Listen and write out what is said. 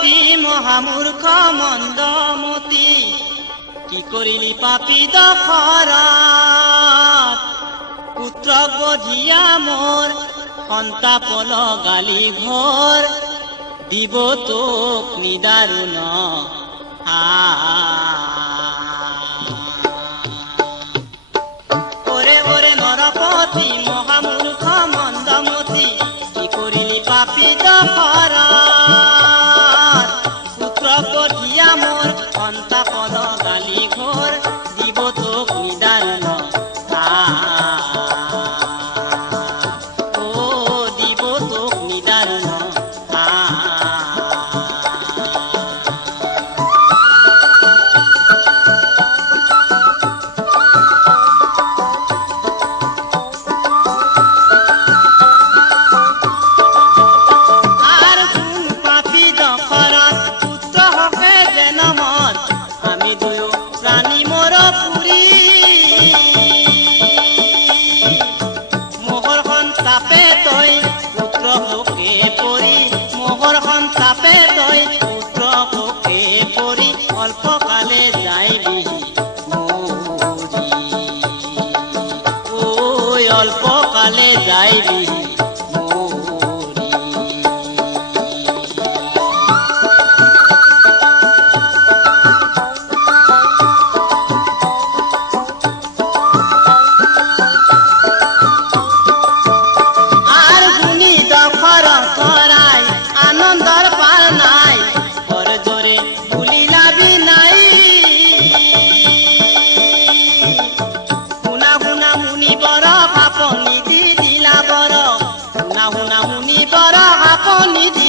সতী মহামূৰ্খ মন্দমতী কি কৰিলি পাপী দশৰথ পুত্ৰ বধিয়া মোৰ সন্তাপল গালি ঘৰ দিব তোক নিদাৰুণ ওৰে ওৰে নৰপতি মহামূৰ্খ মন্দমতী কি কৰিলি পাপী দশৰথ পুত্ৰ বধিয়া মোৰ সন্তাপল গালি ঘৰ দিব তোক নিদাৰুণ অল্পকালে যাইবি মৰি ঐ অল্পকালে যাইবি আৰ গুণী দশৰথ ৰায় আনন্দৰ পাৰ নাই বৰ জোৰে মুনি বড় আপনি